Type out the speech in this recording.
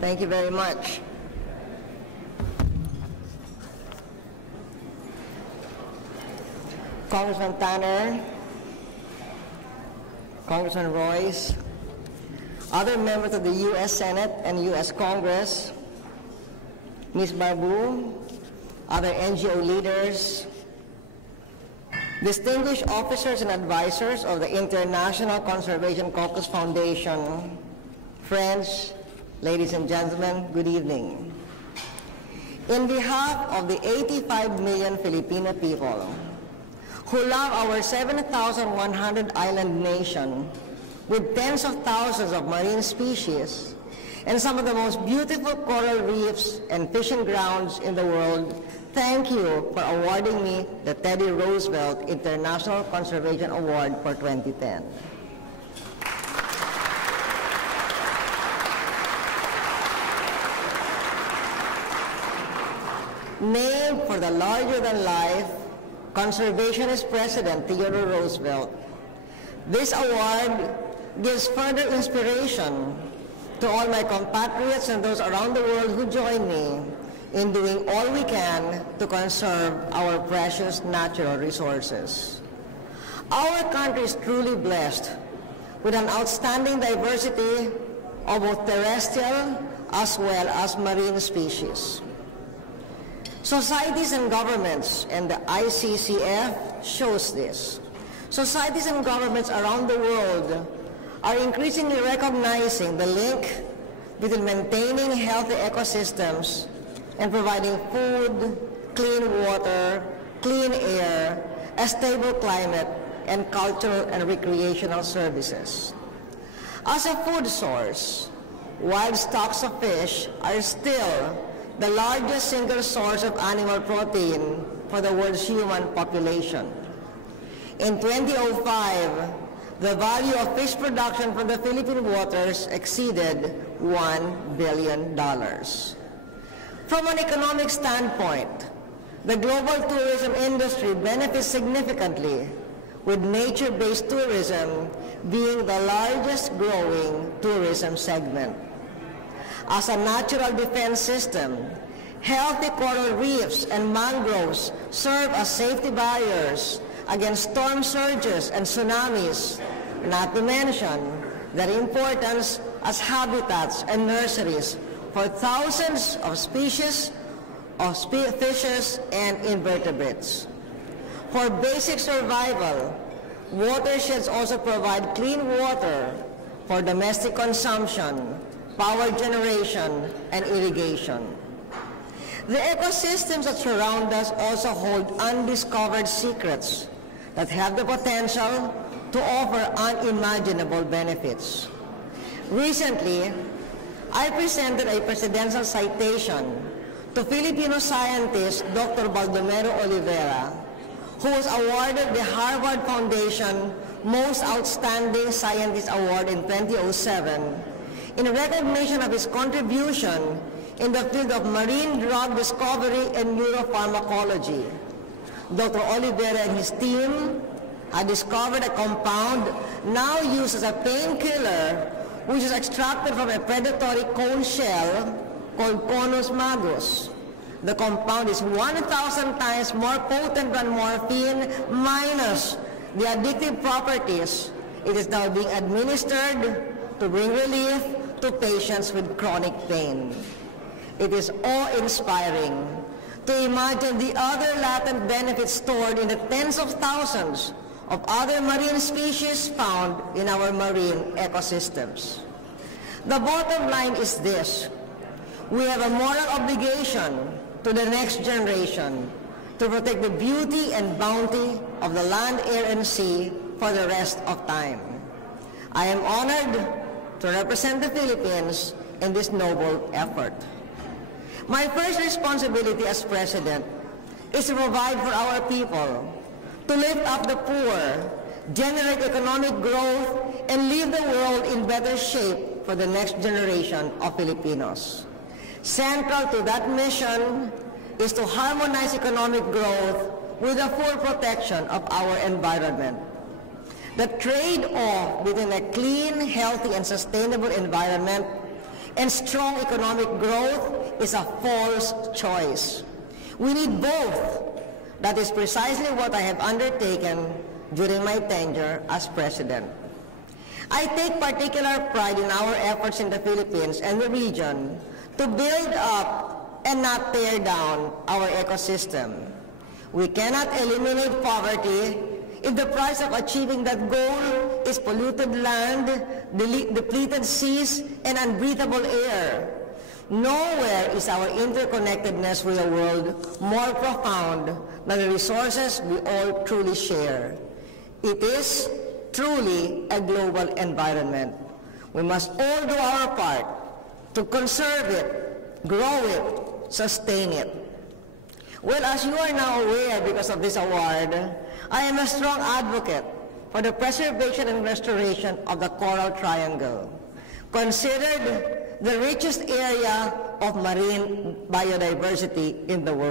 Thank you very much. Congressman Tanner, Congressman Royce, other members of the U.S. Senate and U.S. Congress, Ms. Barbu, other NGO leaders, distinguished officers and advisors of the International Conservation Caucus Foundation, friends, ladies and gentlemen, good evening. In behalf of the 85 million Filipino people who love our 7,100 island nation with tens of thousands of marine species and some of the most beautiful coral reefs and fishing grounds in the world, thank you for awarding me the Teddy Roosevelt International Conservation Award for 2010. Named for the larger-than-life conservationist President Theodore Roosevelt, this award gives further inspiration to all my compatriots and those around the world who join me in doing all we can to conserve our precious natural resources. Our country is truly blessed with an outstanding diversity of both terrestrial as well as marine species. Societies and governments, and the ICCF shows this. Societies and governments around the world are increasingly recognizing the link between maintaining healthy ecosystems and providing food, clean water, clean air, a stable climate, and cultural and recreational services. As a food source, wild stocks of fish are still the largest single source of animal protein for the world's human population. In 2005, the value of fish production from the Philippine waters exceeded $1 billion. From an economic standpoint, the global tourism industry benefits significantly, with nature-based tourism being the largest growing tourism segment. As a natural defense system, healthy coral reefs and mangroves serve as safety barriers against storm surges and tsunamis, not to mention their importance as habitats and nurseries for thousands of species of fishes and invertebrates. For basic survival, watersheds also provide clean water for domestic consumption, power generation, and irrigation. The ecosystems that surround us also hold undiscovered secrets that have the potential to offer unimaginable benefits. Recently, I presented a presidential citation to Filipino scientist Dr. Baldomero Olivera, who was awarded the Harvard Foundation Most Outstanding Scientist Award in 2007 in recognition of his contribution in the field of marine drug discovery and neuropharmacology. Dr. Olivera and his team had discovered a compound now used as a painkiller, which is extracted from a predatory cone shell called Conus magus. The compound is 1,000 times more potent than morphine minus the addictive properties. It is now being administered to bring relief to patients with chronic pain. It is awe-inspiring to imagine the other latent benefits stored in the tens of thousands of other marine species found in our marine ecosystems. The bottom line is this: we have a moral obligation to the next generation to protect the beauty and bounty of the land, air, and sea for the rest of time. I am honored to represent the Philippines in this noble effort. My first responsibility as president is to provide for our people, to lift up the poor, generate economic growth, and leave the world in better shape for the next generation of Filipinos. Central to that mission is to harmonize economic growth with the full protection of our environment. The trade-off between a clean, healthy, and sustainable environment and strong economic growth is a false choice. We need both. That is precisely what I have undertaken during my tenure as president. I take particular pride in our efforts in the Philippines and the region to build up and not tear down our ecosystem. We cannot eliminate poverty if the price of achieving that goal is polluted land, depleted seas, and unbreathable air. Nowhere is our interconnectedness with the world more profound than the resources we all truly share. It is truly a global environment. We must all do our part to conserve it, grow it, sustain it. Well, as you are now aware because of this award, I am a strong advocate for the preservation and restoration of the Coral Triangle, considered the richest area of marine biodiversity in the world.